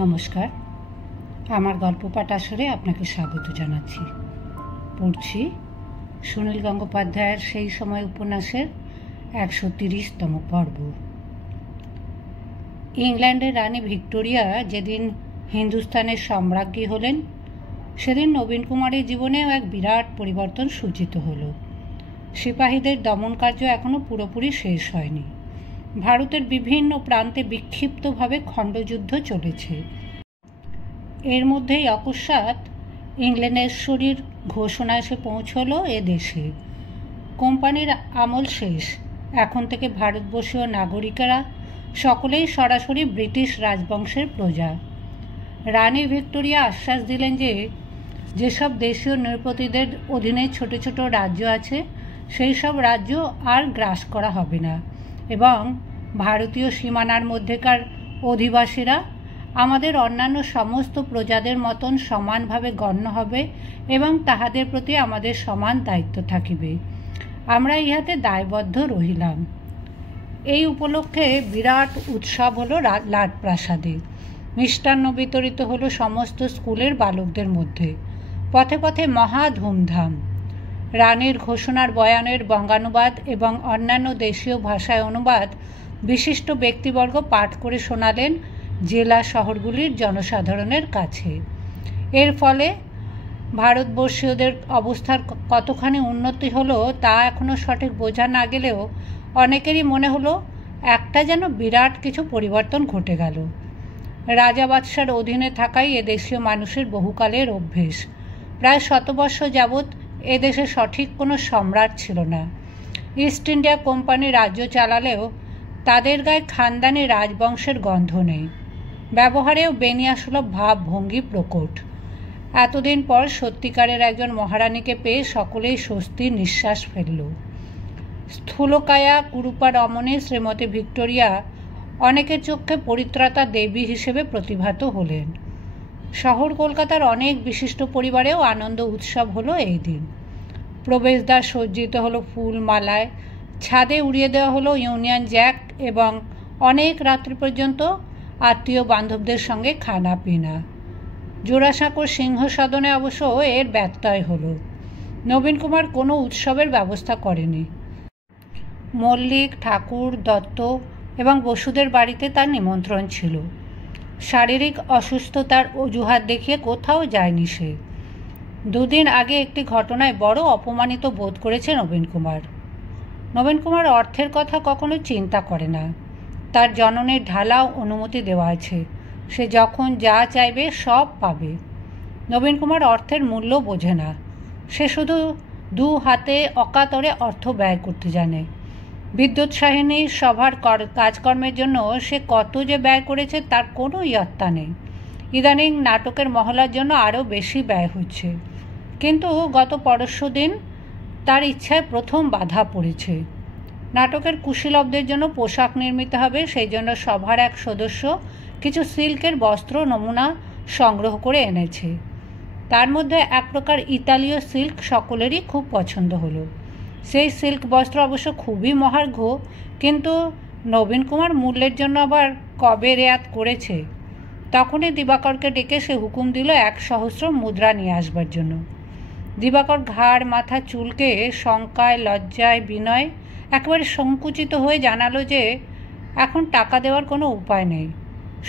নমস্কার, আমার গল্প পাঠ আসরে আপনাকে স্বাগত জানাচ্ছি। পড়ছি সুনীল গঙ্গোপাধ্যায়ের সেই সময় উপন্যাসের 130তম পর্ব। ইংল্যান্ডের রানী ভিক্টোরিয়া যেদিন হিন্দুস্তানের সম্রাজ্ঞী হলেন, সেদিন নবীন কুমারের জীবনেও এক বিরাট পরিবর্তন সূচিত হল। সিপাহীদের দমন কার্য এখনও পুরোপুরি শেষ হয়নি। ভারতের বিভিন্ন প্রান্তে বিক্ষিপ্তভাবে খণ্ডযুদ্ধ চলেছে। এর মধ্যেই অকস্মাৎ ইংল্যান্ডেশ্বরীর ঘোষণা এসে পৌঁছল এ দেশে। কোম্পানির আমল শেষ, এখন থেকে ভারতবর্ষীয় নাগরিকেরা সকলেই সরাসরি ব্রিটিশ রাজবংশের প্রজা। রানী ভিক্টোরিয়া আশ্বাস দিলেন যে যেসব দেশীয় নৃপতিদের অধীনে ছোট ছোট রাজ্য আছে, সেই সব রাজ্য আর গ্রাস করা হবে না এবং ভারতীয় সীমানার মধ্যেকার অধিবাসীরা আমাদের অন্যান্য সমস্ত প্রজাদের মতন সমানভাবে গণ্য হবে এবং তাহাদের প্রতি আমাদের সমান দায়িত্ব থাকিবে। আমরা ইহাতে দায়বদ্ধ রহিলাম। এই উপলক্ষে বিরাট উৎসব হলো লাটপ্রাসাদে। মিষ্টান্ন বিতরিত হলো সমস্ত স্কুলের বালকদের মধ্যে। পথে পথে মহা ধুমধাম। রানীর ঘোষণার বয়ানের বঙ্গানুবাদ এবং অন্যান্য দেশীয় ভাষায় অনুবাদ বিশিষ্ট ব্যক্তিবর্গ পাঠ করে শোনালেন জেলা শহরগুলির জনসাধারণের কাছে। এর ফলে ভারতবর্ষীয়দের অবস্থার কতখানি উন্নতি হলো তা এখনও সঠিক বোঝা না গেলেও অনেকেরই মনে হলো একটা যেন বিরাট কিছু পরিবর্তন ঘটে গেল। রাজা বাদশার অধীনে থাকাই এদেশীয় মানুষের বহুকালের অভ্যেস। প্রায় শতবর্ষ যাবৎ এদেশে সঠিক কোনো সম্রাট ছিল না। ইস্ট ইন্ডিয়া কোম্পানি রাজ্য চালালেও তাদের গায়ে খানদানি রাজবংশের গন্ধ নেই। ব্যবহারেও বেনিয়াসুলভ ভাব ভঙ্গি প্রকট। এতদিন পর সত্যিকারের একজন মহারানীকে পেয়ে সকলেই স্বস্তির নিঃশ্বাস ফেলল। স্থূলকায়া কুরূপা রমণী শ্রীমতী ভিক্টোরিয়া অনেকের চোখে পরিত্রাতা দেবী হিসেবে প্রতিভাত হলেন। শহর কলকাতার অনেক বিশিষ্ট পরিবারেও আনন্দ উৎসব হলো এই দিন। প্রবেশদ্বার সজ্জিত হলো ফুল মালায়, ছাদে উড়িয়ে দেওয়া হলো ইউনিয়ন জ্যাক এবং অনেক রাত্রি পর্যন্ত আত্মীয় বান্ধবদের সঙ্গে খানা পিনা। জোড়াসাঁকোর সিংহসদনে অবশ্য এর ব্যত্যয় হলো। নবীন কুমার কোনো উৎসবের ব্যবস্থা করেনি। মল্লিক, ঠাকুর, দত্ত এবং বসুদের বাড়িতে তার নিমন্ত্রণ ছিল। শারীরিক অসুস্থতার অজুহাত দেখিয়ে কোথাও যায়নি সে। দুদিন আগে একটি ঘটনায় বড় অপমানিত বোধ করেছে নবীন কুমার। নবীন কুমার অর্থের কথা কখনো চিন্তা করে না। তার জননের ঢালাও অনুমতি দেওয়া আছে। সে যখন যা চাইবে সব পাবে। নবীন কুমার অর্থের মূল্য বোঝে না। সে শুধু দু হাতে অকাতরে অর্থ ব্যয় করতে জানে। বিদ্যুৎসাহিনী সভার কাজকর্মের জন্য সে কত যে ব্যয় করেছে তার কোনো ইয়ত্তা নেই। ইদানিং নাটকের মহলার জন্য আরও বেশি ব্যয় হচ্ছে। কিন্তু গত পরশুদিন তার ইচ্ছায় প্রথম বাধা পড়েছে। নাটকের কুশীলবদের জন্য পোশাক নির্মিত হবে, সেই জন্য সভার এক সদস্য কিছু সিল্কের বস্ত্র নমুনা সংগ্রহ করে এনেছে। তার মধ্যে এক প্রকার ইতালীয় সিল্ক সকলেরই খুব পছন্দ হলো। সেই সিল্ক বস্ত্র অবশ্য খুবই মহার্ঘ, কিন্তু নবীন কুমার মূল্যের জন্য আবার কবে রেয়াত করেছে। তখনই দিবাকরকে ডেকে সে হুকুম দিল 100 মুদ্রা নিয়ে আসবার জন্য। দিবাকর ঘাড় মাথা চুলকে শঙ্কায় লজ্জায় বিনয় একেবারে সংকুচিত হয়ে জানালো যে এখন টাকা দেওয়ার কোনো উপায় নেই।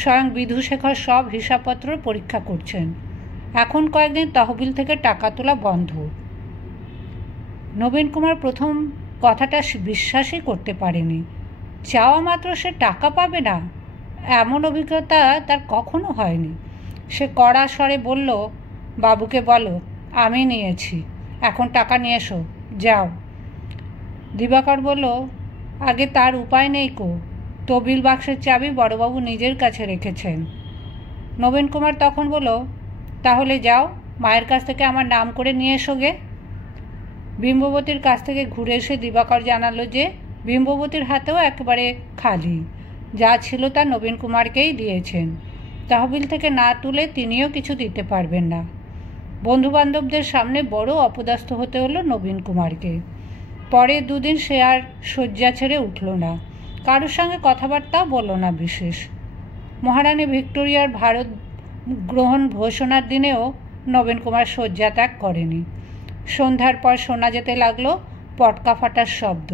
স্বয়ং বিধুশেখর সব হিসাবপত্র পরীক্ষা করছেন। এখন কয়েকদিন তহবিল থেকে টাকা তোলা বন্ধ। নবীন কুমার প্রথম কথাটা বিশ্বাসই করতে পারেনি। চাওয়া মাত্র সে টাকা পাবে না, এমন অভিজ্ঞতা তার কখনো হয়নি। সে কড়া স্বরে বলল, বাবুকে বলো আমি নিয়েছি, এখন টাকা নিয়ে এসো, যাও। দিবাকর বলল, আগে তার উপায় নেই কো, তহবিল বাক্সের চাবি বড়বাবু নিজের কাছে রেখেছেন। নবীন কুমার তখন বলল, তাহলে যাও, মায়ের কাছ থেকে আমার নাম করে নিয়ে এসো গে। বিম্ববতীর কাছ থেকে ঘুরে এসে দিবাকর জানালো যে বিম্ববতীর হাতেও একেবারে খালি। যা ছিল তা নবীন কুমারকেই দিয়েছেন। তহবিল থেকে না তুলে তিনিও কিছু দিতে পারবেন না। বন্ধুবান্ধবদের সামনে বড় অপদস্থ হতে হলো নবীন কুমারকে। পরের দুদিন সে আর শয্যা ছেড়ে উঠল না, কারোর সঙ্গে কথাবার্তাও বলল না বিশেষ। মহারানী ভিক্টোরিয়ার ভারত গ্রহণ ঘোষণার দিনেও নবীন কুমার শয্যা ত্যাগ করেনি। সন্ধ্যার পর শোনা যেতে লাগলো পটকা ফাটার শব্দ।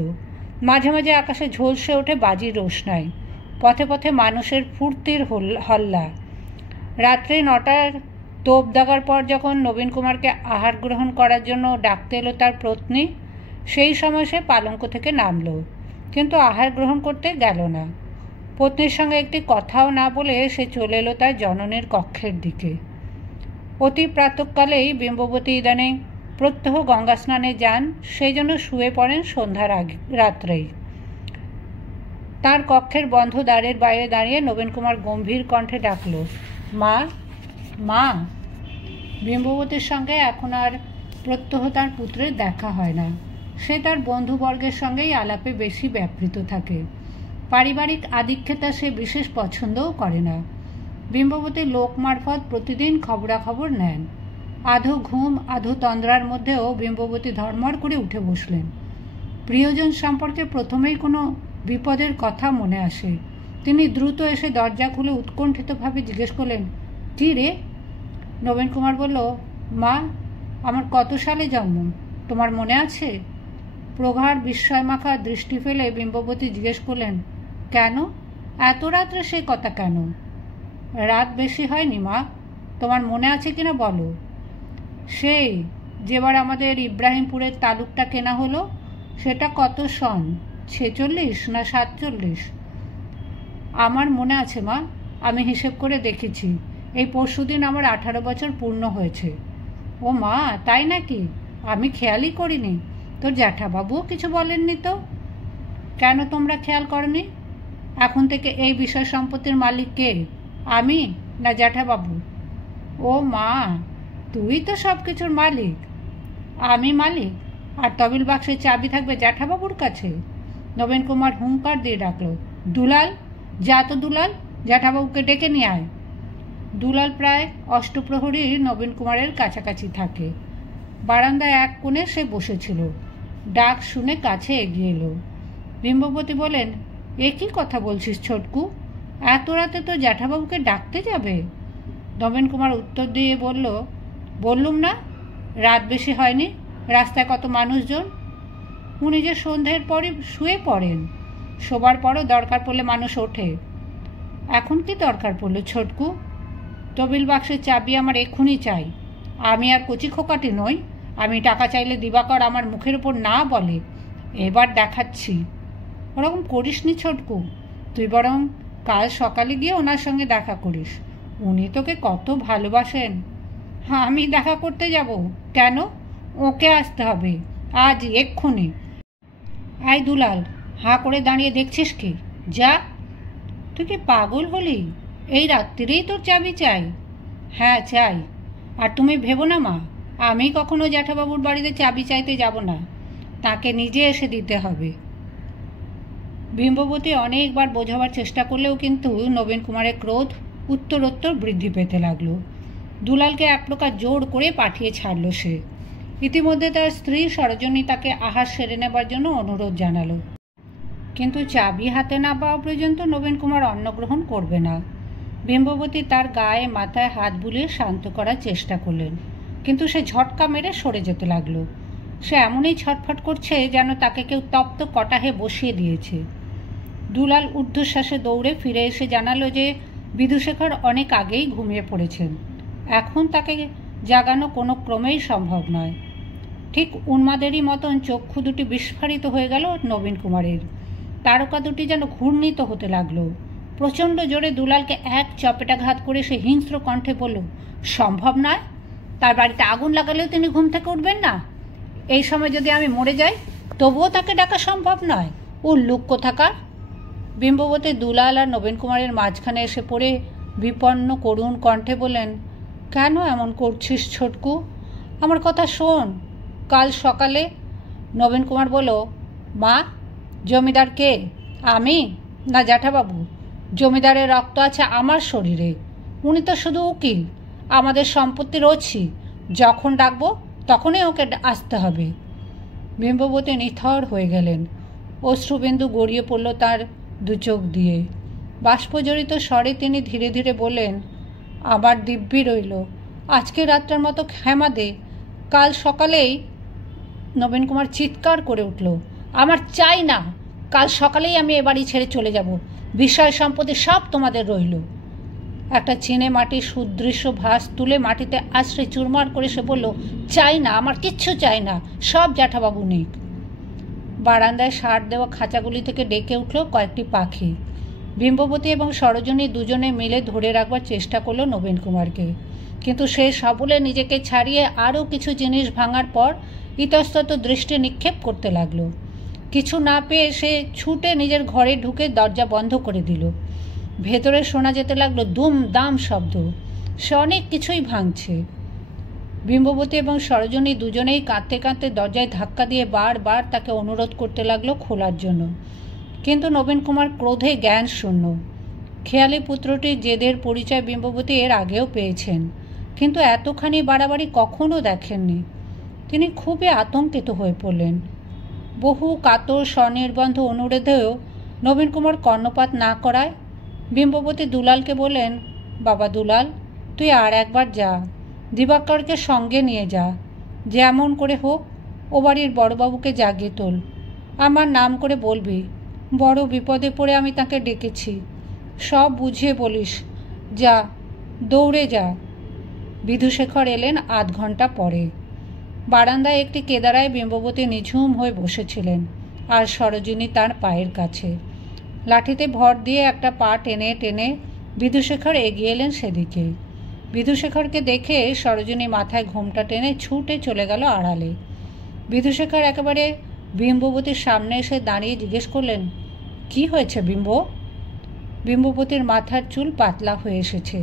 মাঝে মাঝে আকাশে ঝলসে ওঠে বাজির রোশনাই। পথে পথে মানুষের ফুর্তির হল্লা। রাত্রে 9টার তোপ দাগার পর যখন নবীন কুমারকে আহার গ্রহণ করার জন্য ডাকতে এলো তার পত্নী, সেই সময় সে পালঙ্ক থেকে নামলো, কিন্তু আহার গ্রহণ করতে গেল না। পত্নীর সঙ্গে একটি কথাও না বলে সে চলে এলো তার জননীর কক্ষের দিকে। অতি প্রাতঃকালেই বিম্ববতী ইদানিং প্রত্যহ গঙ্গা স্নানে যান, সেই জন্য শুয়ে পড়েন সন্ধ্যার আগে রাত্রেই। তার কক্ষের বন্ধ দ্বারের বাইরে দাঁড়িয়ে নবীন কুমার গম্ভীর কণ্ঠে ডাকল, মা, মা। বিম্ববতীর সঙ্গে এখন আর প্রত্যহ তার পুত্রের দেখা হয় না। সে তার বন্ধুবর্গের সঙ্গেই আলাপে বেশি ব্যাপৃত থাকে। পারিবারিক আধিক্যতা সে বিশেষ পছন্দও করে না। বিম্ববতী লোক মারফত প্রতিদিন খবরাখবর নেন। আধো ঘুম আধো তন্দ্রার মধ্যেও বিম্ববতী ধর্মর করে উঠে বসলেন। প্রিয়জন সম্পর্কে প্রথমেই কোনো বিপদের কথা মনে আসে। তিনি দ্রুত এসে দরজা খুলে উৎকণ্ঠিতভাবে জিজ্ঞেস করলেন, কী রে? নবীন কুমার বলল, মা, আমার কত সালে জন্ম তোমার মনে আছে? প্রগাঢ় বিস্ময়মাখা দৃষ্টি ফেলে বিম্ববতী জিজ্ঞেস করলেন, কেন? এত রাত্রে সে কথা কেন? রাত বেশি হয়নি মা, তোমার মনে আছে কিনা বলো। সেই যেবার আমাদের ইব্রাহিমপুরের তালুকটা কেনা হলো, সেটা কত সন? 46 না 47? আমার মনে আছে মা, আমি হিসেব করে দেখেছি। এই পরশুদিন আমার 18 বছর পূর্ণ হয়েছে। ও মা, তাই নাকি? আমি খেয়ালই করিনি। তোর জ্যাঠাবাবুও কিছু বলেননি তো? কেন তোমরা খেয়াল করনি? এখন থেকে এই বিষয় সম্পত্তির মালিক কে, আমি না জ্যাঠাবাবু? ও মা, তুই তো সব কিছুর মালিক। আমি মালিক, আর তবিল বাক্সের চাবি থাকবে জ্যাঠাবাবুর কাছে? নবীন কুমার হুঙ্কার দিয়ে ডাকল, দুলাল, যা তো দুলাল, জ্যাঠাবাবুকে ডেকে নিয়ে আয়। দুলাল প্রায় অষ্টপ্রহরী নবীন কুমারের কাছাকাছি থাকে। বারান্দায় এক কোণে সে বসেছিল। ডাক শুনে কাছে এগিয়ে এলো। বিম্ববতী বলেন, এ কী কথা বলছিস ছোটকু? এত রাতে তো জ্যাঠাবাবুকে ডাকতে যাবে? নবীন কুমার উত্তর দিয়ে বলল, বললুম না, রাত বেশি হয়নি, রাস্তায় কত মানুষজন। উনি যে সন্ধ্যের পরে শুয়ে পড়েন, শোবার পরও দরকার পড়লে মানুষ ওঠে। এখন কি দরকার পড়ল ছোটকু? তবিল বাক্সের চাবি আমার এক্ষুনি চাই। আমি আর কচি খোকাটি নই। আমি টাকা চাইলে দিবাকর আমার মুখের ওপর না বলে। এবার দেখাচ্ছি। ওরকম করিস নি ছোটকু, তুই বরং কাল সকালে গিয়ে ওনার সঙ্গে দেখা করিস। উনি তোকে কত ভালোবাসেন। হ্যাঁ, আমি দেখা করতে যাব কেন? ওকে আসতে হবে আজ এক্ষুনি। আয় দুলাল, হাঁ করে দাঁড়িয়ে দেখছিস কি? যা। তুই কি পাগল হলি? এই রাত্রিরেই তোর চাবি চাই? হ্যাঁ চাই। আর তুমি ভেবো না মা, আমি কখনো জ্যাঠাবাবুর বাড়িতে চাবি চাইতে যাব না, তাকে নিজে এসে দিতে হবে। বিম্ববতী অনেকবার বোঝাবার চেষ্টা করলেও কিন্তু নবীন কুমারের ক্রোধ উত্তরোত্তর বৃদ্ধি পেতে লাগল। দুলালকে এক প্রকার জোর করে পাঠিয়ে ছাড়ল সে। ইতিমধ্যে তার স্ত্রী সরোজিনী তাকে আহার সেরে নেবার জন্য অনুরোধ জানালো, কিন্তু চাবি হাতে না পাওয়া পর্যন্ত নবীন কুমার অন্ন গ্রহণ করবে না। বিম্ববতী তার গায়ে মাথায় হাত বুলিয়ে শান্ত করার চেষ্টা করলেন, কিন্তু সে ঝটকা মেরে সরে যেতে লাগলো। সে এমনই ছটফট করছে যেন তাকে কেউ তপ্ত কটাহে বসিয়ে দিয়েছে। দুলাল ঊর্ধ্বশ্বাসে দৌড়ে ফিরে এসে জানালো যে বিধুশেখর অনেক আগেই ঘুমিয়ে পড়েছেন, এখন তাকে জাগানো কোনো ক্রমেই সম্ভব নয়। ঠিক উন্মাদেরই মতন চক্ষু দুটি বিস্ফারিত হয়ে গেল নবীন কুমারের। তারকা দুটি যেন ঘূর্ণিত হতে লাগলো। প্রচণ্ড জোরে দুলালকে এক চপেটাঘাত করে সে হিংস্র কণ্ঠে বলল, সম্ভব নয়? তার বাড়িতে আগুন লাগালেও তিনি ঘুম থেকে উঠবেন না? এই সময় যদি আমি মরে যাই তবুও তাকে ডাকা সম্ভব নয়? উল্লুক কোথাকার! বিম্ববতী দুলাল আর নবীন কুমারের মাঝখানে এসে পড়ে বিপন্ন করুণ কণ্ঠে বললেন, কেন এমন করছিস ছোটকু? আমার কথা শোন। কাল সকালে। নবীন কুমার বলল, মা, জমিদার কে, আমি না জ্যাঠাবাবু? জমিদারের রক্ত আছে আমার শরীরে। উনি তো শুধু উকিল, আমাদের সম্পত্তির ওছি। যখন ডাকবো তখনই ওকে আসতে হবে। বিম্ববতী নিথর হয়ে গেলেন। অশ্রুবিন্দু গড়িয়ে পড়ল তার দু চোখ দিয়ে। বাষ্পজড়িত স্বরে তিনি ধীরে ধীরে বললেন, আবার দিব্যি রইল, আজকে রাতটার মতো ক্ষমা দে, কাল সকালেই। নবীন কুমার চিৎকার করে উঠল, আমার চাই না, কাল সকালেই আমি এ বাড়ি ছেড়ে চলে যাব, বিষয় সম্পত্তি সব তোমাদের রইল। একটা চিনে মাটির সুদৃশ্য ভাস তুলে মাটিতে আছড়ে চুরমার করে সে বলল, চাই না, আমার কিচ্ছু চাই না, সব জ্যাঠাবাবু নিক। বারান্দায় সার দেওয়া খাঁচাগুলি থেকে ডেকে উঠল কয়েকটি পাখি। বিম্ববতী এবং সরোজিনী দুজনে মিলে ধরে রাখবার চেষ্টা করলো নবীন কুমারকে, কিন্তু সে সবলে নিজেকে ছাড়িয়ে আরও কিছু জিনিস ভাঙার পর ইতস্তত দৃষ্টি নিক্ষেপ করতে লাগলো। কিছু না পেয়ে সে ছুটে নিজের ঘরে ঢুকে দরজা বন্ধ করে দিল। ভেতরে শোনা যেতে লাগলো দুম দাম শব্দ, সে অনেক কিছুই ভাঙছে। বিম্ববতী এবং সরোজিনী দুজনেই কাঁদতে কাঁদতে দরজায় ধাক্কা দিয়ে বারবার তাকে অনুরোধ করতে লাগলো খোলার জন্য, কিন্তু নবীন কুমার ক্রোধে জ্ঞান শূন্য। খেয়ালি পুত্রটির জেদের পরিচয় বিম্ববতী এর আগেও পেয়েছেন, কিন্তু এতখানি বাড়াবাড়ি কখনো দেখেননি। তিনি খুবই আতঙ্কিত হয়ে পড়লেন। বহু কাতর স্বনির্বন্ধ অনুরোধেও নবীন কুমার কর্ণপাত না করায় বিম্ববতী দুলালকে বললেন, বাবা দুলাল, তুই আর একবার যা, দিবাকরকে সঙ্গে নিয়ে যা, যেমন করে হোক ও বাড়ির বড়বাবুকে জাগিয়ে তোল, আমার নাম করে বলবি, বড় বিপদে পড়ে আমি তাকে ডেকেছি, সব বুঝিয়ে বলিস, যা, দৌড়ে যা। বিধুশেখর এলেন আধ ঘন্টা পরে। বারান্দায় একটি কেদারায় বিম্ববতী নিঝুম হয়ে বসেছিলেন, আর সরোজিনী তার পায়ের কাছে। লাঠিতে ভর দিয়ে একটা পা টেনে টেনে বিধুশেখর এগিয়ে এলেন সেদিকে। বিধুশেখরকে দেখে সরোজিনী মাথায় ঘোমটা টেনে ছুটে চলে গেল আড়ালে। বিধুশেখর একেবারে বিম্ববতীর সামনে এসে দাঁড়িয়ে জিজ্ঞেস করলেন, কি হয়েছে বিম্ব? বিম্ববতীর মাথার চুল পাতলা হয়ে এসেছে,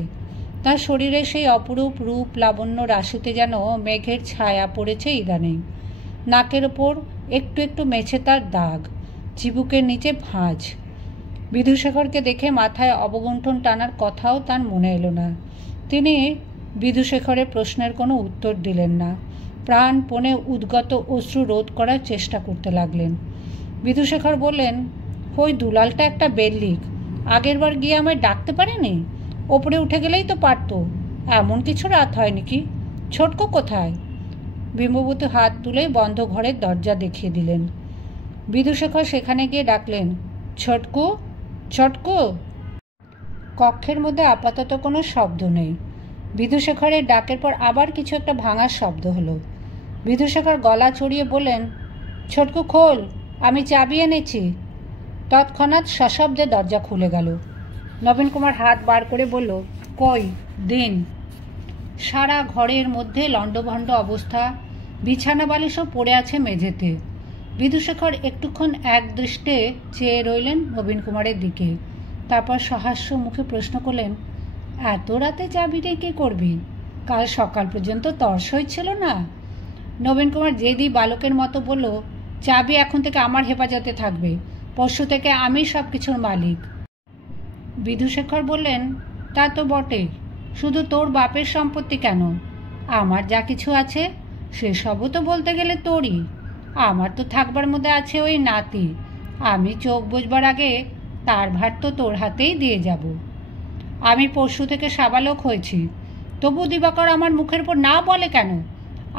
তার শরীরে সেই অপরূপ রূপ লাবণ্য রাশিতে যেন মেঘের ছায়া পড়েছে ইদানিং। নাকের ওপর একটু একটু মেছে তার দাগ, চিবুকের নিচে ভাঁজ। বিধুশেখরকে দেখে মাথায় অবগুণ্ঠন টানার কথাও তার মনে এলো না। তিনি বিধুশেখরের প্রশ্নের কোনো উত্তর দিলেন না, প্রাণপণে উদ্গত অশ্রু রোধ করার চেষ্টা করতে লাগলেন। বিধুশেখর বললেন, ওই দুলালটা একটা বেল্লিক, আগেরবার গিয়ে আমায় ডাকতে পারেনি, ওপরে উঠে গেলেই তো পারত, এমন কিছু রাত হয়নি কি? ছোটকু কোথায়? বিম্ববতী হাত তুলে বন্ধ ঘরের দরজা দেখিয়ে দিলেন। বিধুশেখর সেখানে গিয়ে ডাকলেন, ছোটকু, ছোটকু। কক্ষের মধ্যে আপাতত কোনো শব্দ নেই। বিধুশেখরের ডাকের পর আবার কিছু একটা ভাঙার শব্দ হলো। বিধুশেখর গলা চড়িয়ে বললেন, ছোটকু খোল, আমি চাবি এনেছি। তৎক্ষণাৎ সশব্দে দরজা খুলে গেল। নবীন কুমার হাত বার করে বলল, কই দিন। সারা ঘরের মধ্যে লণ্ডভণ্ড অবস্থা, বিছানা বালিশও পড়ে আছে মেঝেতে। বিধুশেখর একটুক্ষণ এক দৃষ্টে চেয়ে রইলেন নবীন কুমারের দিকে, তারপর সহাস্য মুখে প্রশ্ন করলেন, এত রাতে চাবি নিয়ে কী করবি? কাল সকাল পর্যন্ত তর্স হয়েছিল না? নবীন কুমার জেদি বালকের মতো বলল, চাবি এখন থেকে আমার হেফাজতে থাকবে, পরশু থেকে আমি সব কিছুর মালিক। বিধুশেখর বললেন, তা তো বটে, শুধু তোর বাপের সম্পত্তি কেন, আমার যা কিছু আছে সেসবও তো বলতে গেলে তোরই। আমার তো থাকবার মধ্যে আছে ওই নাতি, আমি চোখ বুঝবার আগে তার ভার তো তোর হাতেই দিয়ে যাব। আমি পরশু থেকে সাবালক হয়েছি, তবু দিবাকর আমার মুখের উপর না বলে কেন?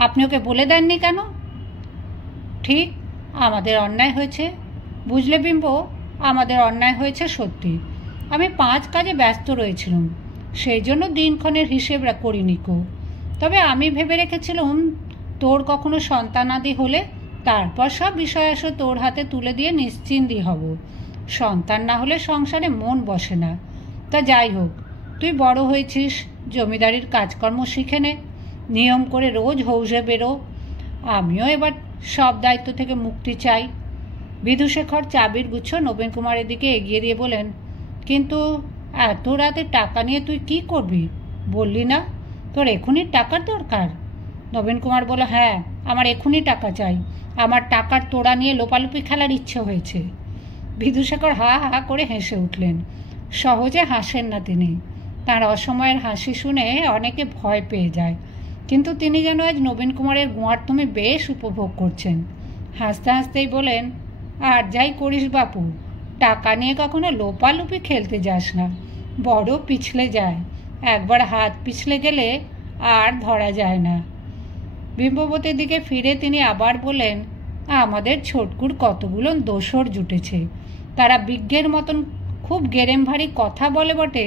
আপনি ওকে বলে দেননি কেন? ঠিক, আমাদের অন্যায় হয়েছে, বুঝলে বিম্ব, আমাদের অন্যায় হয়েছে সত্যি। আমি 5 কাজে ব্যস্ত রয়েছিলাম, সেই জন্য দিনক্ষণের হিসেব করিনি কো। তবে আমি ভেবে রেখেছিলাম তোর কখনো সন্তানাদি হলে তারপর সব বিষয় আসো তোর হাতে তুলে দিয়ে নিশ্চিন্তি হব। সন্তান না হলে সংসারে মন বসে না। তা যাই হোক, তুই বড় হয়েছিস, জমিদারির কাজকর্ম শিখে নে, নিয়ম করে রোজ হৌসে বেরো। আমিও এবার সব দায়িত্ব থেকে মুক্তি চাই। বিধুশেখর চাবির গুচ্ছ নবীন কুমারের দিকে এগিয়ে দিয়ে বলেন, কিন্তু এত রাতে টাকা নিয়ে তুই কি করবি? বললি না তোর এখনই টাকার দরকার? নবীন কুমার বলল, হ্যাঁ, আমার এখনই টাকা চাই, আমার টাকার তোড়া নিয়ে লোপালুপি খেলার ইচ্ছে হয়েছে। বিধুশেখর হা হা করে হেসে উঠলেন। সহজে হাসেন না তিনি, তাঁর অসময়ের হাসি শুনে অনেকে ভয় পেয়ে যায়, কিন্তু তিনি যেন আজ নবীন কুমারের গোয়ার্তমে বেশ উপভোগ করছেন। হাসতে হাসতেই বলেন, আর যাই করিস বাপু, টাকা নিয়ে কখনো লোপালুপি খেলতে যাস না, বড় পিছলে যায়, একবার হাত পিছলে গেলে আর ধরা যায় না। বিম্ববতীর দিকে ফিরে তিনি আবার বলেন, আমাদের ছোটকুর কতগুলো দোসর জুটেছে, তারা বিজ্ঞের মতন খুব গেরেম ভারী কথা বলে বটে,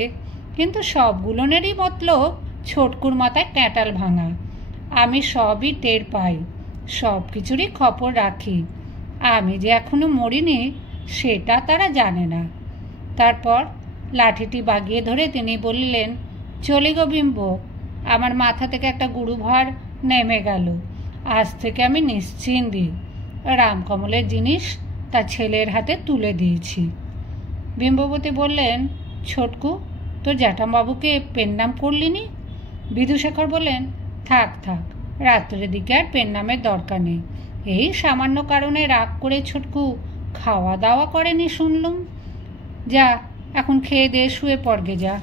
কিন্তু সবগুলোনেরই মতলব ছোটকুর মাথায় ক্যাঁটাল ভাঙা। আমি সবই টের পাই, সব কিছুরই খবর রাখি। আমি যে এখনো মরিনি সেটা তারা জানে না। তারপর লাঠিটি বাগিয়ে ধরে তিনি বললেন, চলি গো বিম্ব, আমার মাথা থেকে একটা গুরুভার নেমে গেল। আজ থেকে আমি নিশ্চিন্তি। রামকমলের জিনিস তার ছেলের হাতে তুলে দিয়েছি। বিম্ববতী বললেন, ছোটকু, তোর জ্যাঠামবাবুকে পেন নাম করলিনি? বিধুশেখর বললেন, থাক থাক, রাত্রের দিকে আর পেন নামের দরকার নেই। এই সামান্য কারণে রাগ করে ছোটকু খাওয়া দাওয়া করেনি শুনলুম। যা, এখন খেয়ে দিয়ে শুয়ে পড়গে যা।